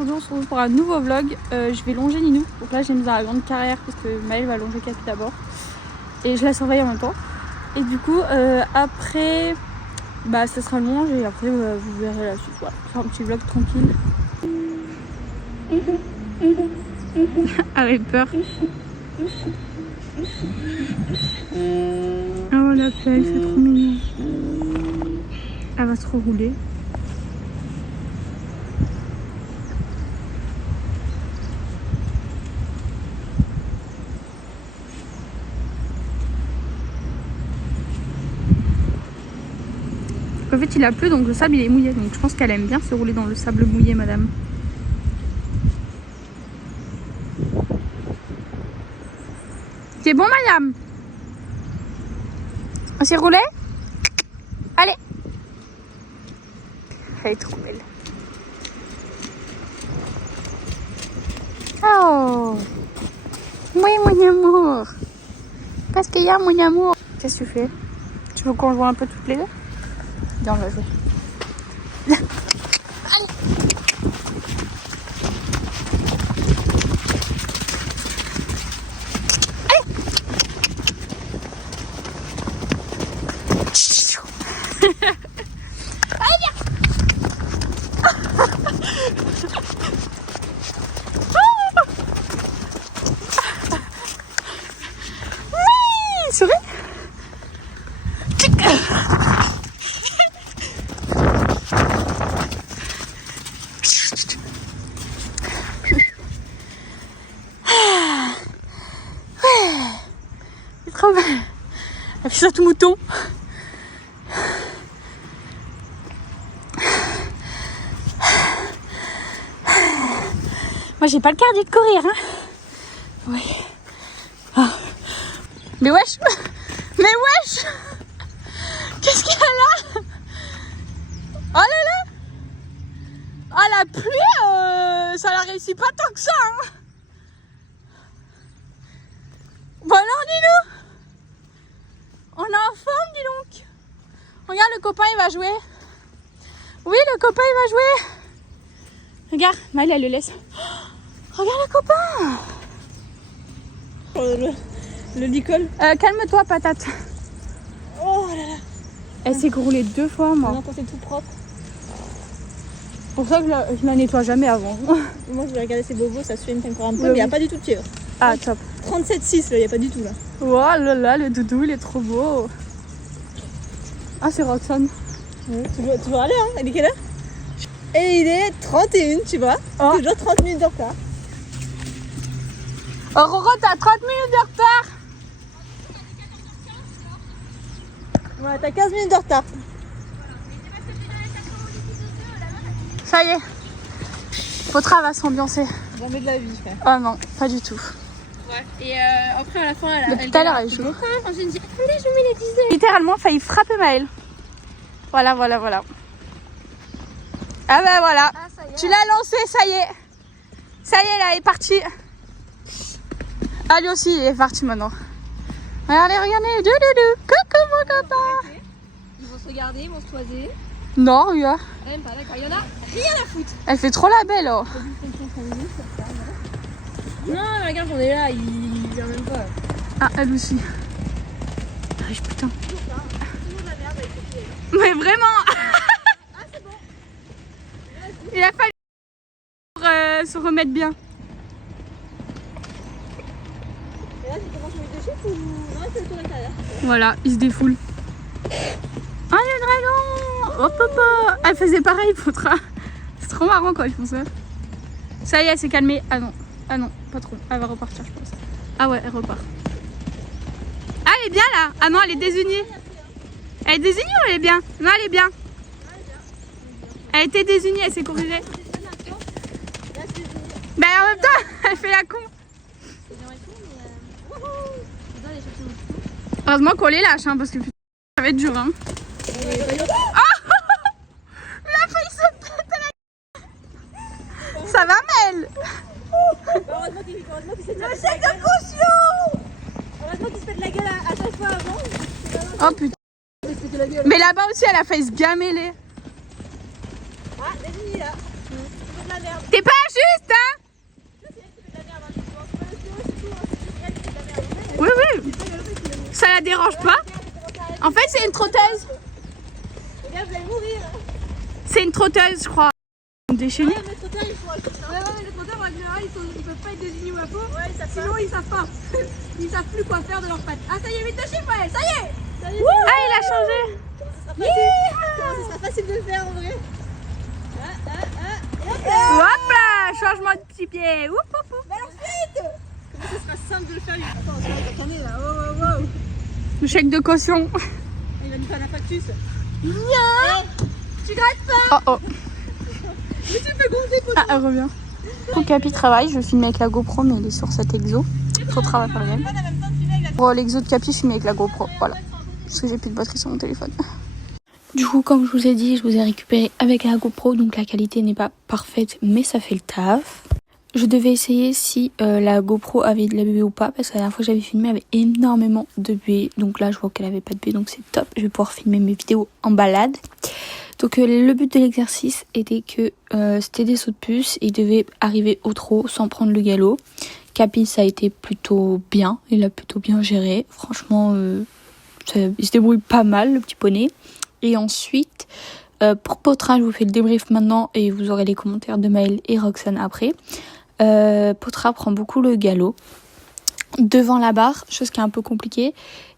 Aujourd'hui on se retrouve pour un nouveau vlog. Je vais longer Ninou. Donc là j'ai mis dans la grande carrière parce que Maëlle va longer Capi d'abord. Et je la surveille en même temps. Et du coup après bah ça sera long et après vous verrez la suite. Voilà, c'est un petit vlog tranquille. Avec peur. Oh la plaie, c'est trop mignon. Elle va se rerouler. En fait il a plu donc le sable il est mouillé, donc je pense qu'elle aime bien se rouler dans le sable mouillé, madame. C'est bon, madame? On s'est roulé? Allez. Elle est trop belle. Oh oui, mon amour. Parce qu'il y a mon amour. Qu'est-ce que tu fais? Tu veux qu'on joue un peu toutes les deux? Viens, on va jouer. Allez. Souris. C'est trop mal. Elle fait ça tout mouton. Moi j'ai pas le cardio de courir hein. Oui. Ah. Mais wesh. Mais wesh. Qu'est-ce qu'il y a là? Oh là là. Ah la pluie ça la réussit pas tant que ça hein. Bon alors dis-nous. On est en forme dis donc. Regarde le copain il va jouer. Oui le copain il va jouer. Regarde, Maëlle elle le laisse. Oh, regarde le copain. Le licol. Calme-toi patate. Oh là là. Elle s'est roulée 2 fois moi. Non, quand c'est tout propre. C'est pour ça que je la nettoie jamais avant. Moi je vais regarder ces bobos, ça se fait encore un peu, mais il n'y a pas du tout de pièvre. Ah top. 37,6 là, il n'y a pas du tout là. Oh là là, le doudou il est trop beau. Ah c'est Roxane. Ouais, tu vois aller hein, elle est quelle heure? Et il est 31 tu vois. Oh. Toujours 30 minutes de retard. Oh Roro t'as 30 minutes de retard. Ouais t'as 15 minutes de retard. Ça y est. Potra va s'ambiancer. Jamais de la vie frère. Oh non, pas du tout. Ouais. Et après à la fin Depuis tout à l'heure elle joue. Quand j'ai dit attendez je mets les 10 heures. Littéralement failli frapper Maëlle. Voilà. Ah bah voilà. Ah, ça y est. Tu l'as lancé, ça y est. Ça y est là, il est parti. Ah lui aussi il est parti maintenant. Regardez. Coucou mon copain. Ils vont se regarder, ils vont se toiser. Non, regarde. Même pas d'accord, il y en a rien à foutre. Elle fait trop la belle oh. Non, regarde, on est là, il vient même pas. Ah, elle aussi. Ah, putain. Mais vraiment. Ah, c'est bon. Il a fallu pour se remettre bien. Et là, tu commences à mettre des chiffres ou non, c'est le tour intérieur. Voilà, il se défoule. Ah, le dragon. Hop, hop, hop. Elle faisait pareil, Potra. C'est trop marrant quand ils font ça. Ça y est, elle s'est calmée. Ah non, pas trop. Elle va repartir, je pense. Ah ouais, elle repart. Ah, elle est bien là. Ah non, elle est désunie. Elle est désunie ou elle est bien? Non, elle est bien. Elle était désunie, elle s'est corrigée. Ben en même temps, elle fait la con. Heureusement qu'on les lâche, hein, parce que putain, ça va être dur. Hein. Oh la feuille se pète à la... Ça va, Mel? Heureusement qu'il se fait de la gueule. Le chèque de caution. Heureusement qu'il se fait de la gueule à chaque fois avant. Oh putain. Mais là-bas aussi, elle a failli se gameler. Ah, les unis là. de la merde. T'es pas juste, hein? C'est elle qui fait de la merde. C'est elle qui fait de la merde. Oui, oui. Ça la dérange pas. En fait, c'est une trotteuse. Les gars, vous allez mourir. C'est une trotteuse, je crois. Déchaîné. Ouais, mais le trotteur, il faut acheter ça. Ouais, mais les trotteurs, en général, ils peuvent pas être désignés à peau. Ouais, sinon, ils savent pas. Ils savent plus quoi faire de leurs pattes. Ah, ça y est, 8 de chiffre, elle. Ça y est. Ça y est. Ah, il a changé. Comment ça sera facile de le faire en vrai. Hop là, changement de petit pied. Oup, oup, oup. Mais alors vite. Comment ça sera simple de le faire. Attends, on se met ta canée là. Oh. Le chèque de caution. Il va nous faire la factus. Viens. Tu grattes pas. Oh oh. Mais tu fais gonfler pour Ah, elle revient. Pour Capi travaille, je filme avec la GoPro, mais elle est sur cet exo. Faut travailler par elle. Pour l'exo de Capi, je filme avec la GoPro. Voilà. Parce que j'ai plus de batterie sur mon téléphone. Du coup, comme je vous ai dit, je vous ai récupéré avec la GoPro, donc la qualité n'est pas parfaite, mais ça fait le taf. Je devais essayer si la GoPro avait de la buée ou pas, parce que la dernière fois que j'avais filmé, elle avait énormément de buée. Donc là, je vois qu'elle avait pas de buée, donc c'est top. Je vais pouvoir filmer mes vidéos en balade. Donc le but de l'exercice était que c'était des sauts de puce et il devait arriver au trot sans prendre le galop. Capi, ça a été plutôt bien, il a plutôt bien géré. Franchement, il se débrouille pas mal, le petit poney. Et ensuite, pour Potra, je vous fais le débrief maintenant et vous aurez les commentaires de Maëlle et Roxane après. Potra prend beaucoup le galop devant la barre, chose qui est un peu compliquée.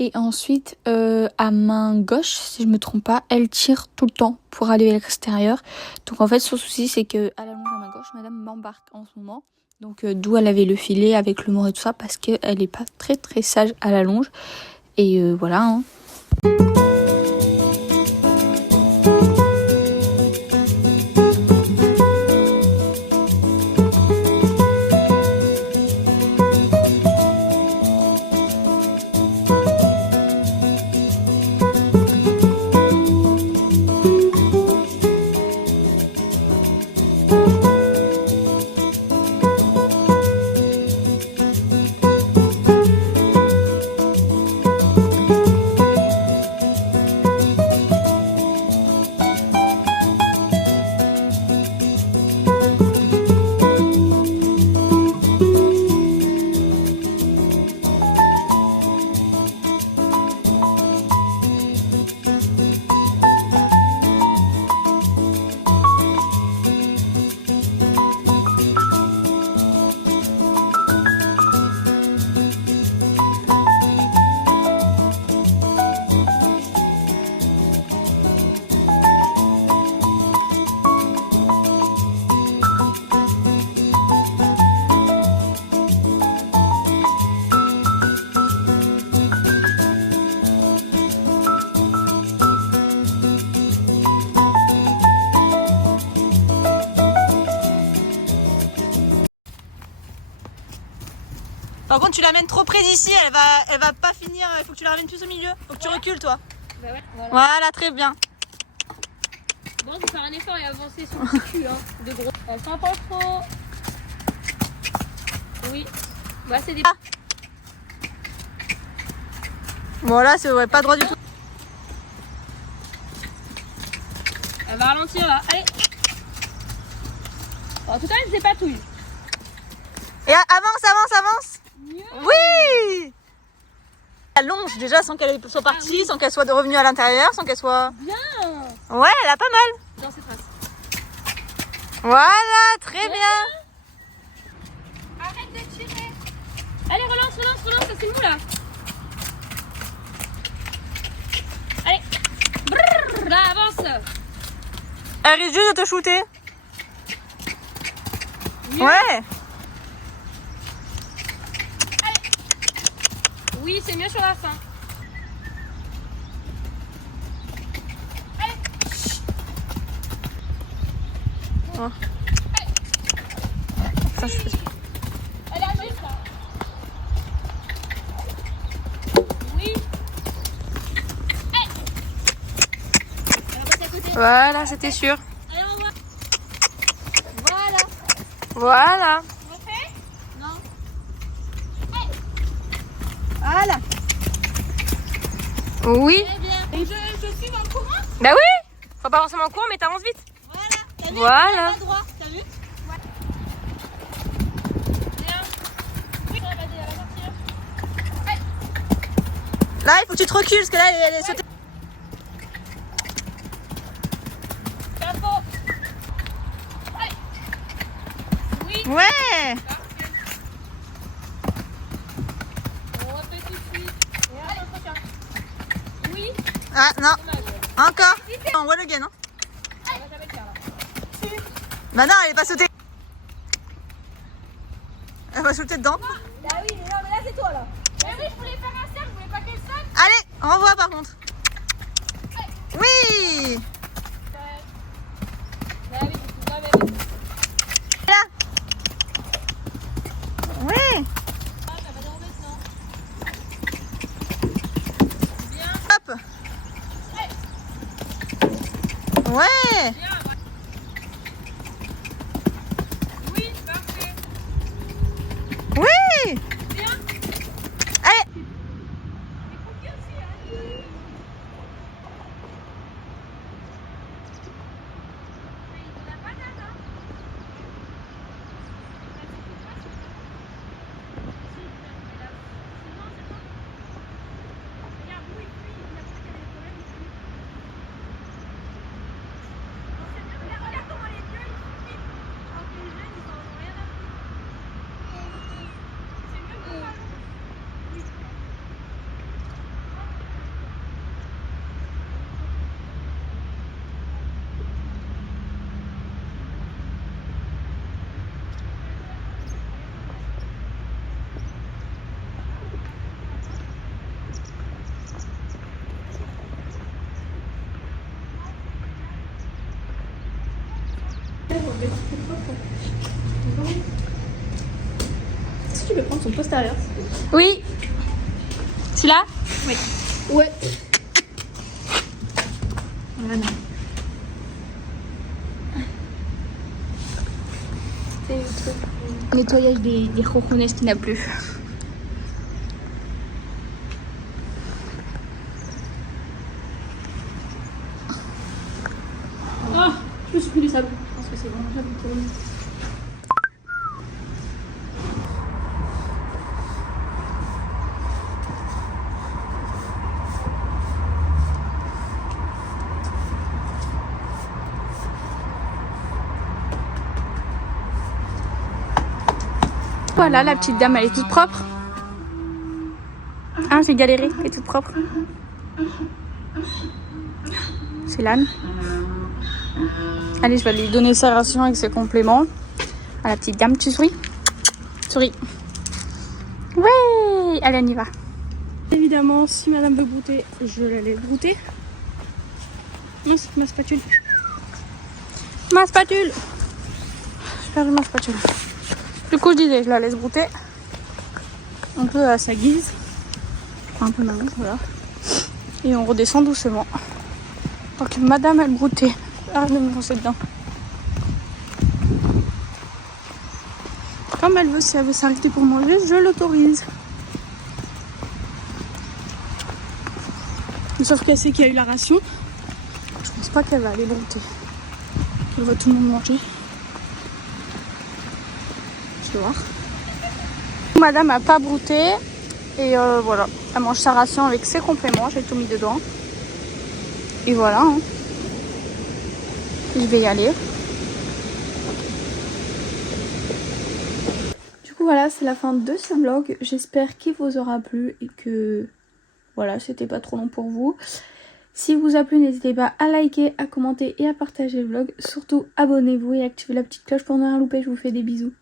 Et ensuite, à main gauche, si je me trompe pas, elle tire tout le temps pour aller à l'extérieur. Donc en fait, son souci, c'est que à la longe à main gauche, madame m'embarque en ce moment. Donc d'où elle avait le filet avec le mort et tout ça, parce qu'elle est pas très très sage à la longe. Et voilà, hein. Par contre, tu l'amènes trop près d'ici, elle va pas finir. Il faut que tu la ramènes plus au milieu. Faut que tu recules, toi. Bah ouais, Voilà, très bien. Bon, je vais faire un effort et avancer sur le cul, hein, de gros. Elle s'en pas trop. Oui. Bah, c'est des... Bon, là, c'est ouais, pas droit du tout. Elle va ralentir, là. Allez. Bon, en tout cas, elle faisait patouille. Et avance. Mieux. Oui. Elle longe déjà sans qu'elle soit partie, sans qu'elle soit revenue à l'intérieur, sans qu'elle soit... Bien. Ouais, elle a pas mal. Dans ses traces. Voilà, très bien. Arrête de tirer. Allez, relance, ça c'est mou là. Allez. Brrr, là, avance. Elle risque juste de te shooter. Mieux. Ouais. Oui, c'est mieux sur la fin. Allez. Oh. Allez. Ça, c'est... Allez, agisse là. Oui. Allez. Elle va passer à côté. Voilà, c'était sûr. Allez, on va. Voilà. Voilà. On refait? Non. Voilà. Oui. Très bien. Et je suis dans le courant? Bah oui. Faut pas forcément courir, mais t'avances vite. Voilà. T'as vu? Voilà. Pas droit. T'as vu? Là, il faut que tu te recules parce que là, elle est sautée. Capot. Allez. Oui. Ouais. On refait tout de suite. Et allez, prochain. Oui. Ah non, Dommage. encore. On voit le gain, non? On va jamais le faire là. Bah non, elle est pas sautée. Elle va sauter dedans. Bah oui, mais non, mais là c'est toi là. Mais oui, je voulais faire un cercle, je voulais pas qu'elle saute. Allez, renvoie par contre. Oui. Bah oui, c'est pas même. Là. Oui. Ah, ça va dans maintenant. Bien. Hop. Ouais. Bien. Oui, parfait. Oui. Bien. Allez. Est-ce que tu peux prendre son postérieur? Oui. Celui-là? Ouais. Voilà. C'est le truc. Nettoyage des cocoonets qui n'a plus. Ah, je me suis pris du sable. Je pense que c'est bon. J'avais trop. Voilà, la petite dame, elle est toute propre. Hein, j'ai galéré, elle est toute propre. C'est l'âne. Allez, je vais lui donner sa ration avec ses compléments. À la petite dame, tu souris? Souris. Ouais. Allez, on y va. Évidemment, si madame veut brouter, je la laisse brouter. Non, c'est ma spatule. Ma spatule. J'ai perdu ma spatule. Du coup, je disais, je la laisse brouter. Un peu à sa guise. Enfin, un peu non, voilà. Et on redescend doucement. Donc, madame, elle broutait. Ah, de me foncer dedans. Comme elle veut, si elle veut s'arrêter pour manger, je l'autorise. Sauf qu'elle sait qu'il y a eu la ration. Je pense pas qu'elle va aller brouter. Elle va tout le monde manger. Je vais voir. Madame a pas brouté. Et voilà. Elle mange sa ration avec ses compléments. J'ai tout mis dedans. Et voilà. Hein. Je vais y aller. Du coup voilà, c'est la fin de ce vlog. J'espère qu'il vous aura plu et que voilà, c'était pas trop long pour vous. Si vous a plu, n'hésitez pas à liker, à commenter et à partager le vlog. Surtout abonnez-vous et activez la petite cloche pour ne rien louper. Je vous fais des bisous.